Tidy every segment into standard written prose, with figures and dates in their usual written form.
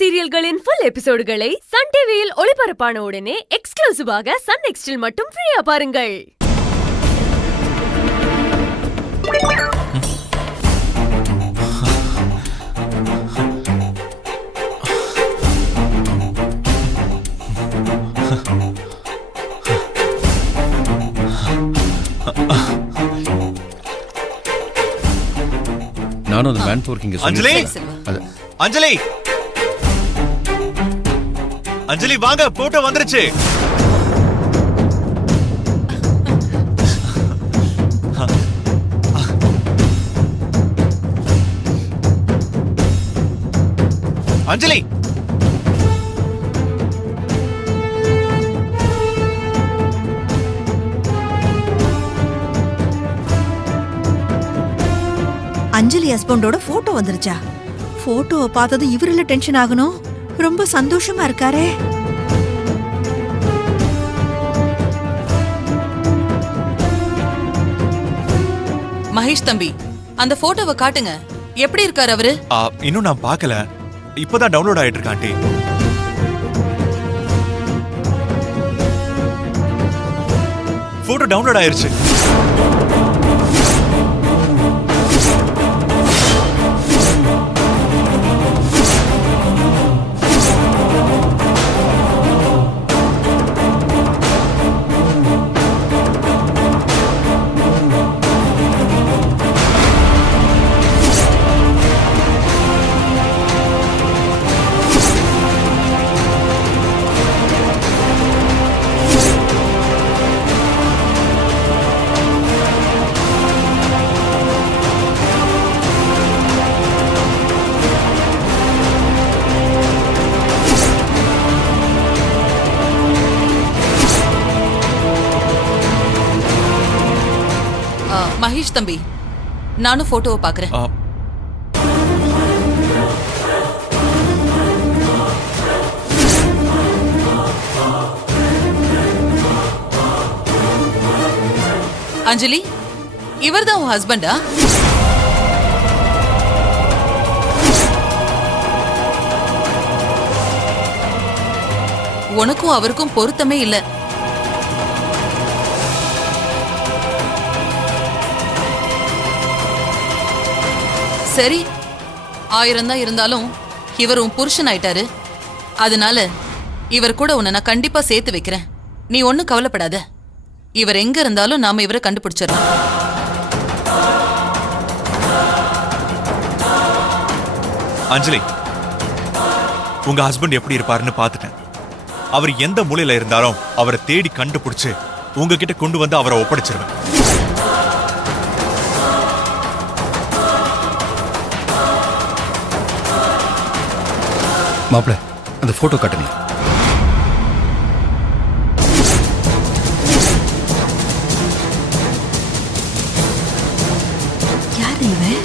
சீரியல்களின் full எபிசோடுகளை Sun டிவியில் ஒளிபரப்பான உடனே எக்ஸ்க்ளூசிவாக சன் நெக்ஸ்டில் மட்டும் ஃப்ரீயா பாருங்கள். நானும் அந்த மேன் பவர் கிங்க அஞ்சலி அஞ்சலி அஞ்சலி வாங்க, போட்டோ வந்துருச்சு. அஞ்சலி அஞ்சலி ஹஸ்பண்டோட போட்டோ வந்துருச்சா? போட்டோவை பார்த்தது இவரில் டென்ஷன் ஆகணும். ரொம்ப சந்தோஷமா இருக்காரே. மகேஷ் தம்பி, அந்த போட்டோவை காட்டுங்க. எப்படி இருக்காரு அவரு? இன்னும் நான் பார்க்கல. இப்பதான் டவுன்லோட் ஆயிட்டு இருக்கான். ஆண்டி, போட்டோ டவுன்லோட் ஆயிருச்சு. மகேஷ் தம்பி, நானும் போட்டோவை பாக்குறேன். அஞ்சலி, இவர்தான் உன் ஹஸ்பண்டா? உனக்கும் அவருக்கும் பொருத்தமே இல்ல. சரி, 1000 தான் இருந்தாலும் இவர் உன் புருஷன் ஆயிட்டாரு. அதனால இவர் கூட உன்னை நான் கண்டிப்பா சேர்த்து வைக்கிறேன். நீ ஒன்னும் கவலைப்படாத. இவர் எங்க இருந்தாலும் நாம இவரை கண்டுபிடிச்சிடலாம். அஞ்சலி, உங்க ஹஸ்பண்ட் எப்படி இருப்பாருன்னு பாத்துட்டேன். அவர் எந்த மூலையில இருந்தாலும் அவரை தேடி கண்டுபிடிச்சு உங்ககிட்ட கொண்டு வந்து அவரை ஒப்படைச்சிருவேன். மாப்பிள்ள, அந்த போட்டோ காட்டுங்க. யார் இவன்?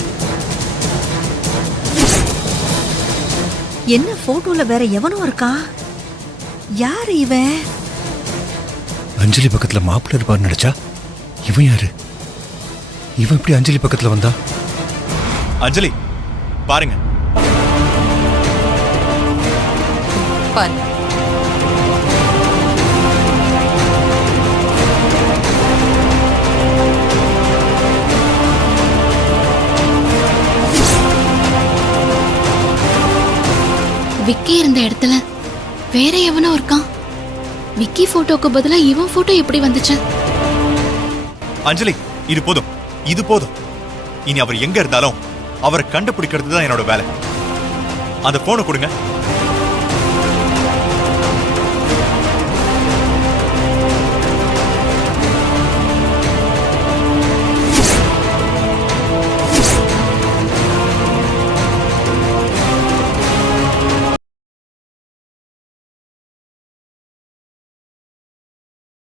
என்ன போட்டோல வேற எவனும் இருக்கான்? யார் இவன்? அஞ்சலி பக்கத்துல மாப்பிள்ள இருப்பாரு நினைச்சா இவன் யாரு? இவன் எப்படி அஞ்சலி பக்கத்துல வந்தா? அஞ்சலி பாருங்க. பாரு. விக்கி இருந்த இடத்துல வேற எவனோ இருக்கான். விக்கி போட்டோக்கு பதிலா இவன் போட்டோ எப்படி வந்துச்சு? அஞ்சலி, இது போதும், இது போதும். இனி அவர் எங்க இருந்தாலும் அவரை கண்டுபிடிக்கிறது தான் என்னோட வேலை. அந்த போனை கொடுங்க.